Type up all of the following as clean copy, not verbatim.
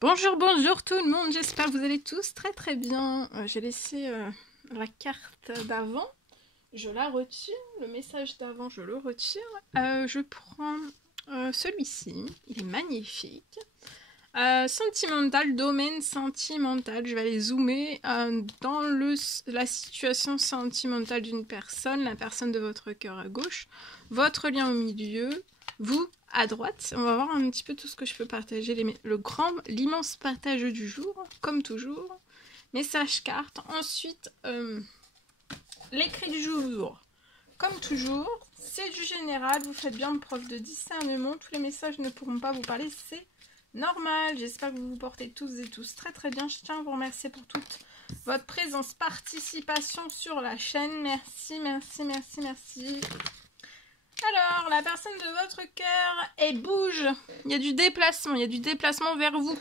Bonjour, bonjour tout le monde, j'espère que vous allez tous très très bien. J'ai laissé la carte d'avant, je la retire, le message d'avant je le retire. Je prends celui-ci, il est magnifique. Sentimental, domaine sentimental, je vais aller zoomer dans la situation sentimentale d'une personne, la personne de votre cœur à gauche, votre lien au milieu, vous à droite. On va voir un petit peu tout ce que je peux partager, l'immense partage du jour, comme toujours, message carte, ensuite l'écrit du jour, comme toujours, c'est du général, vous faites bien preuve de discernement, tous les messages ne pourront pas vous parler, c'est normal. J'espère que vous vous portez tous et tous très très bien. Je tiens à vous remercier pour toute votre présence, participation sur la chaîne. Merci, merci, merci, merci. Alors, la personne de votre cœur, elle bouge. Il y a du déplacement vers vous.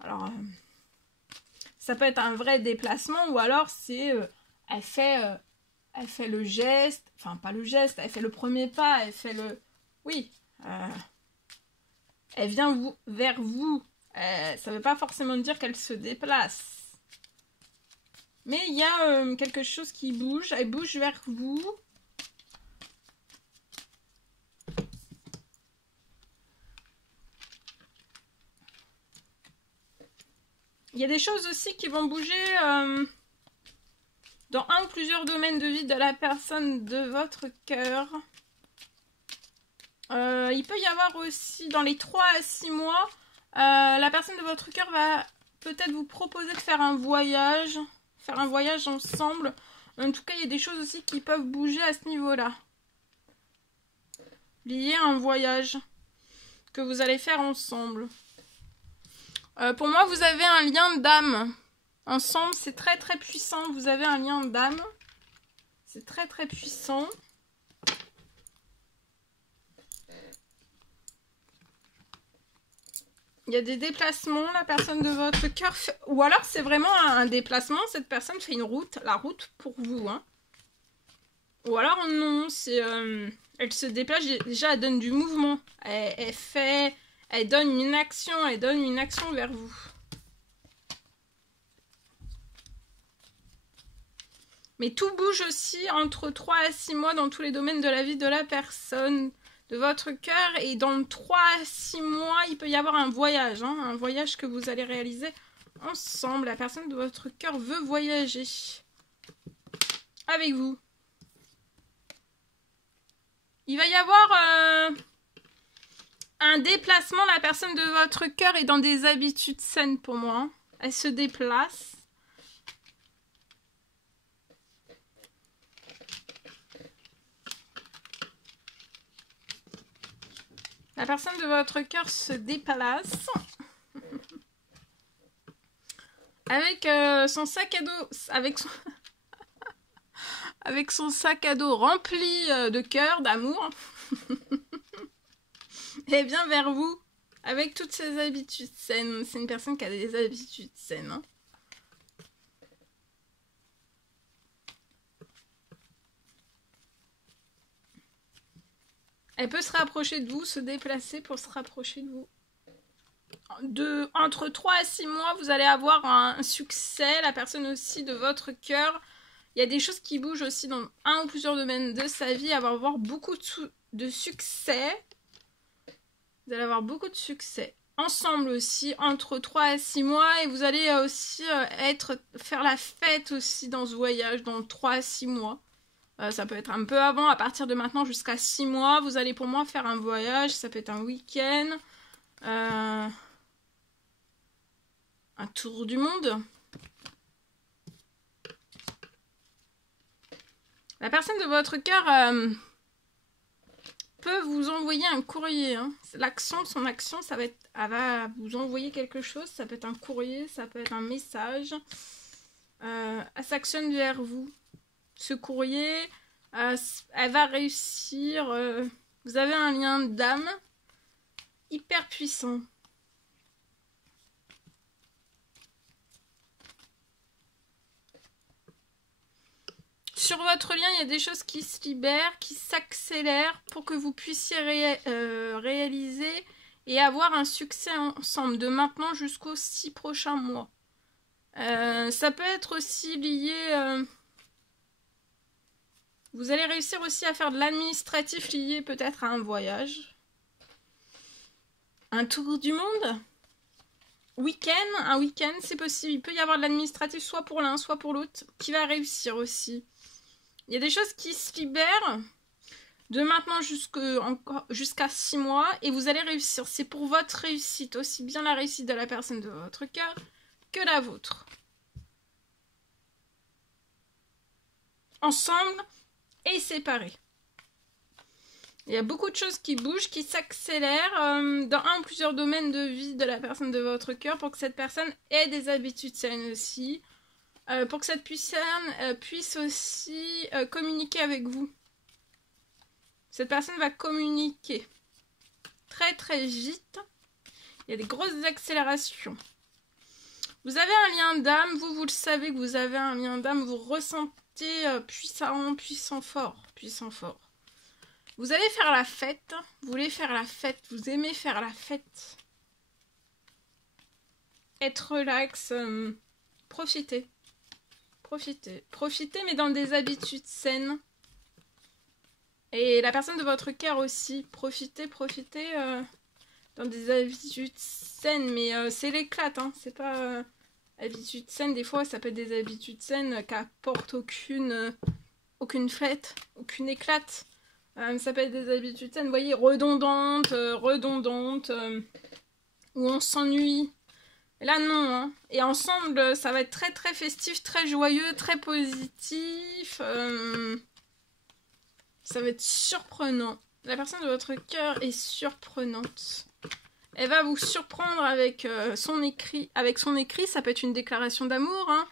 Alors, ça peut être un vrai déplacement ou alors c'est elle fait le geste, enfin pas le geste, elle fait le premier pas, elle fait le... Oui, elle vient vers vous. Ça ne veut pas forcément dire qu'elle se déplace. Mais il y a quelque chose qui bouge. Elle bouge vers vous. Il y a des choses aussi qui vont bouger dans un ou plusieurs domaines de vie de la personne de votre cœur. Il peut y avoir aussi, dans les 3 à 6 mois, la personne de votre cœur va peut-être vous proposer de faire un voyage ensemble. En tout cas, il y a des choses aussi qui peuvent bouger à ce niveau-là. Lié à un voyage que vous allez faire ensemble. Pour moi, vous avez un lien d'âme. Ensemble, c'est très très puissant. Vous avez un lien d'âme. C'est très très puissant. Il y a des déplacements, la personne de votre cœur fait... Ou alors c'est vraiment un déplacement, cette personne fait une route, la route pour vous. Hein. Ou alors non, c'est... elle se déplace, déjà elle donne du mouvement. Elle donne une action vers vous. Mais tout bouge aussi entre 3 à 6 mois dans tous les domaines de la vie de la personne, de votre cœur. Et dans 3 à 6 mois, il peut y avoir un voyage. Hein, un voyage que vous allez réaliser ensemble. La personne de votre cœur veut voyager avec vous. Il va y avoir un déplacement. La personne de votre cœur est dans des habitudes saines pour moi. Hein. Elle se déplace. La personne de votre cœur se déplace avec son sac à dos, avec son sac à dos rempli de cœur, d'amour, et vient vers vous avec toutes ses habitudes saines. C'est une personne qui a des habitudes saines. Hein. Elle peut se rapprocher de vous, se déplacer pour se rapprocher de vous. Entre 3 à 6 mois, vous allez avoir un succès. La personne aussi de votre cœur. Il y a des choses qui bougent aussi dans un ou plusieurs domaines de sa vie. Elle va avoir beaucoup de succès. Vous allez avoir beaucoup de succès. Ensemble aussi, entre 3 à 6 mois. Et vous allez aussi faire la fête aussi dans ce voyage, dans 3 à 6 mois. Ça peut être un peu avant, à partir de maintenant jusqu'à 6 mois. Vous allez pour moi faire un voyage, ça peut être un week-end, un tour du monde. La personne de votre cœur peut vous envoyer un courrier. Hein. Son action, ça va être, elle va vous envoyer quelque chose. Ça peut être un courrier, ça peut être un message. Elle s'actionne vers vous. Ce courrier, elle va réussir. Vous avez un lien d'âme hyper puissant. Sur votre lien, il y a des choses qui se libèrent, qui s'accélèrent pour que vous puissiez réaliser et avoir un succès ensemble de maintenant jusqu'aux 6 prochains mois. Ça peut être aussi lié... vous allez réussir aussi à faire de l'administratif lié peut-être à un voyage. Un tour du monde. Un week-end, c'est possible. Il peut y avoir de l'administratif soit pour l'un, soit pour l'autre, qui va réussir aussi. Il y a des choses qui se libèrent de maintenant jusqu'à 6 mois et vous allez réussir. C'est pour votre réussite, aussi bien la réussite de la personne de votre cœur que la vôtre. Ensemble et séparés. Il y a beaucoup de choses qui bougent, qui s'accélèrent dans un ou plusieurs domaines de vie de la personne de votre cœur pour que cette personne ait des habitudes saines aussi. Pour que cette personne puisse aussi communiquer avec vous. Cette personne va communiquer très très vite. Il y a des grosses accélérations. Vous avez un lien d'âme, vous le savez que vous avez un lien d'âme, vous ressentez puissant, fort. Vous allez faire la fête, vous voulez faire la fête, vous aimez faire la fête. Être relax, profitez, mais dans des habitudes saines. Et la personne de votre cœur aussi, profitez dans des habitudes saines, mais c'est l'éclate, hein, c'est pas habitudes saines, des fois ça peut être des habitudes saines qui apportent aucune fête, aucune éclate. Ça peut être des habitudes saines, vous voyez, redondantes, où on s'ennuie. Et là non, hein. Et ensemble ça va être très très festif, très joyeux, très positif. Ça va être surprenant. La personne de votre cœur est surprenante. Elle va vous surprendre avec son écrit. Avec son écrit, ça peut être une déclaration d'amour, hein.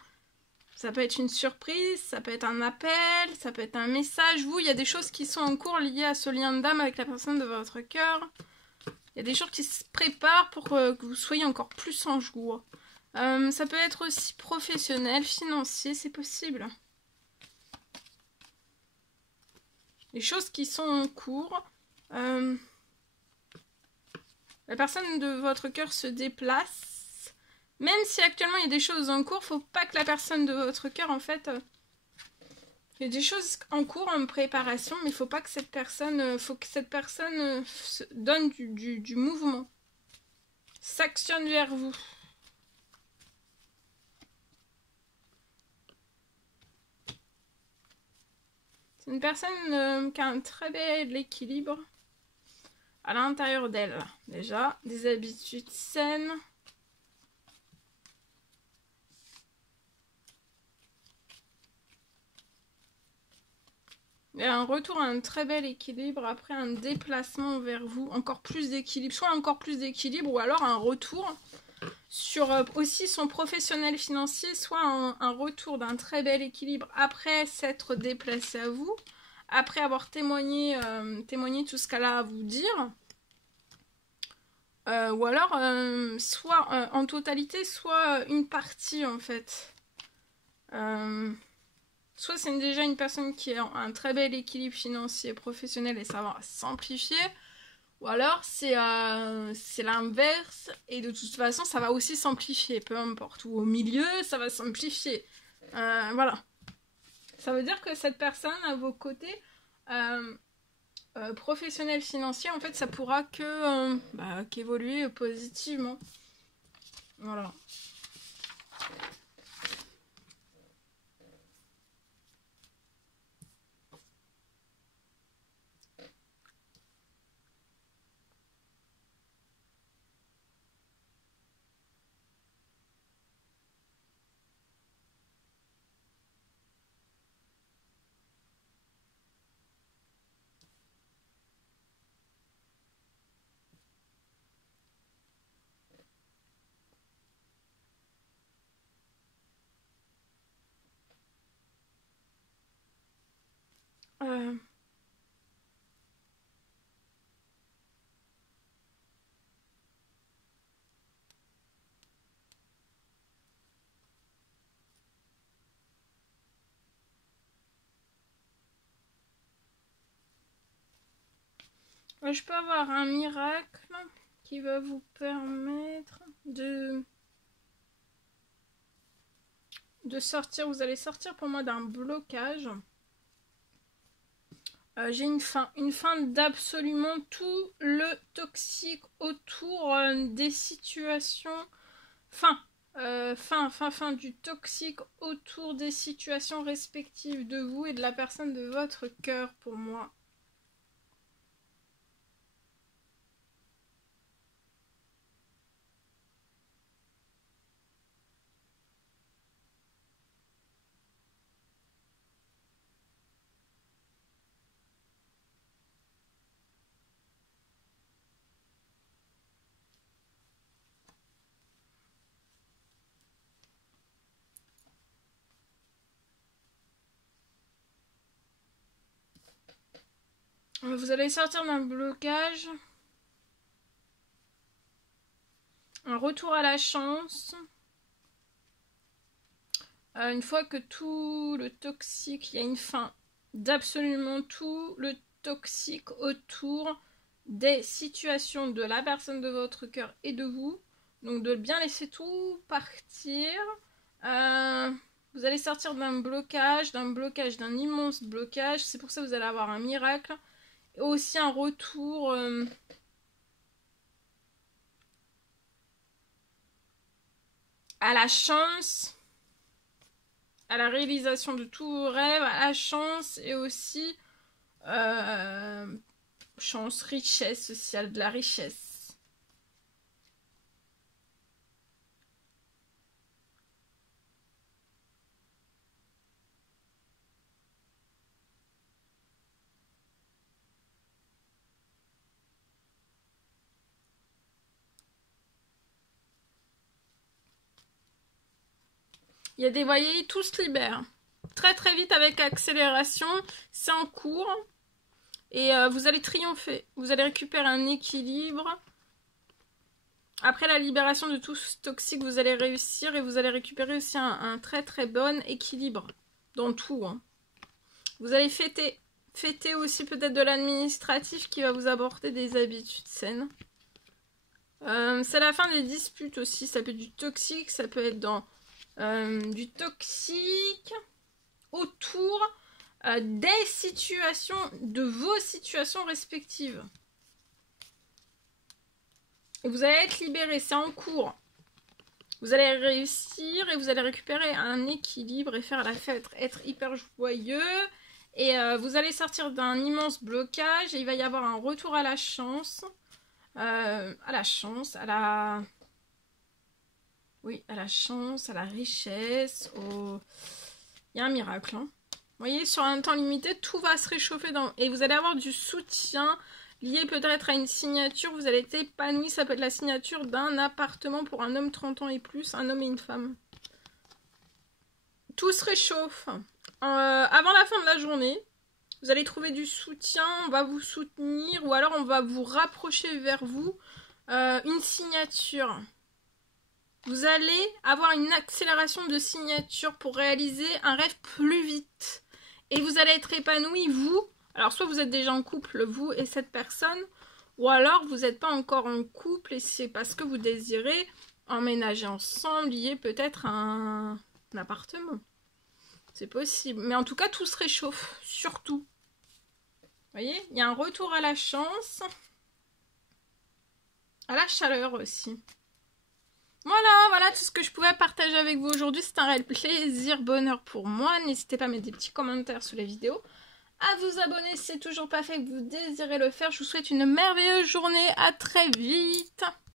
Ça peut être une surprise, ça peut être un appel, ça peut être un message. Vous, il y a des choses qui sont en cours liées à ce lien d'âme avec la personne de votre cœur. Il y a des choses qui se préparent pour que vous soyez encore plus en joie. Ça peut être aussi professionnel, financier, c'est possible. Les choses qui sont en cours. La personne de votre cœur se déplace. Même si actuellement il y a des choses en cours, faut pas que la personne de votre cœur, en fait... il y a des choses en cours, en préparation, mais faut pas que cette personne... faut que cette personne donne du mouvement. S'actionne vers vous. C'est une personne qui a un très bel équilibre à l'intérieur d'elle. Déjà, des habitudes saines. Et un retour à un très bel équilibre, après un déplacement vers vous, encore plus d'équilibre, soit encore plus d'équilibre, ou alors un retour sur aussi son professionnel financier, soit un retour d'un très bel équilibre après s'être déplacé à vous, après avoir témoigné tout ce qu'elle a à vous dire, ou alors soit en totalité, soit une partie en fait. Soit c'est déjà une personne qui a un très bel équilibre financier et professionnel et ça va s'amplifier, ou alors c'est l'inverse et de toute façon ça va aussi s'amplifier, peu importe, ou au milieu ça va s'amplifier. Voilà. Ça veut dire que cette personne à vos côtés, professionnel financier, en fait ça pourra qu'évoluer positivement. Voilà. Je peux avoir un miracle qui va vous permettre de sortir. Vous allez sortir pour moi d'un blocage. J'ai une fin d'absolument tout le toxique autour des situations. Fin du toxique autour des situations respectives de vous et de la personne de votre cœur pour moi. Vous allez sortir d'un blocage. Un retour à la chance. Une fois que tout le toxique, il y a une fin d'absolument tout le toxique autour des situations de la personne de votre cœur et de vous. Donc de bien laisser tout partir. Vous allez sortir d'un blocage, d'un immense blocage. C'est pour ça que vous allez avoir un miracle. Et aussi un retour à la chance, à la réalisation de tous vos rêves, à la chance et aussi chance, richesse sociale, de la richesse. Il y a des, voyez, tout se libère. Très très vite avec accélération, c'est en cours. Et vous allez triompher. Vous allez récupérer un équilibre. Après la libération de tout ce toxique, vous allez réussir et vous allez récupérer aussi un très très bon équilibre dans tout. Hein. Vous allez fêter aussi peut-être de l'administratif qui va vous apporter des habitudes saines. C'est la fin des disputes aussi. Ça peut être du toxique, ça peut être dans du toxique autour des situations, de vos situations respectives. Et vous allez être libéré, c'est en cours. Vous allez réussir et vous allez récupérer un équilibre et faire la fête, être hyper joyeux. Et vous allez sortir d'un immense blocage et il va y avoir un retour à la chance. À la chance, à la... Oui, à la chance, à la richesse, il y a un miracle. Hein. Vous voyez, sur un temps limité, tout va se réchauffer. Et vous allez avoir du soutien lié peut-être à une signature. Vous allez être épanoui. Ça peut être la signature d'un appartement pour un homme 30 ans et plus, un homme et une femme. Tout se réchauffe. Avant la fin de la journée, vous allez trouver du soutien. On va vous soutenir ou alors on va vous rapprocher vers vous. Une signature. Vous allez avoir une accélération de signature pour réaliser un rêve plus vite. Et vous allez être épanoui, vous. Alors, soit vous êtes déjà en couple, vous et cette personne, ou alors vous n'êtes pas encore en couple et c'est parce que vous désirez emménager ensemble, lier peut-être un appartement. C'est possible. Mais en tout cas, tout se réchauffe, surtout. Vous voyez, il y a un retour à la chance, à la chaleur aussi. Voilà tout ce que je pouvais partager avec vous aujourd'hui. C'est un réel plaisir, bonheur pour moi. N'hésitez pas à mettre des petits commentaires sous les vidéos. À vous abonner si c'est toujours pas fait et que vous désirez le faire. Je vous souhaite une merveilleuse journée. À très vite.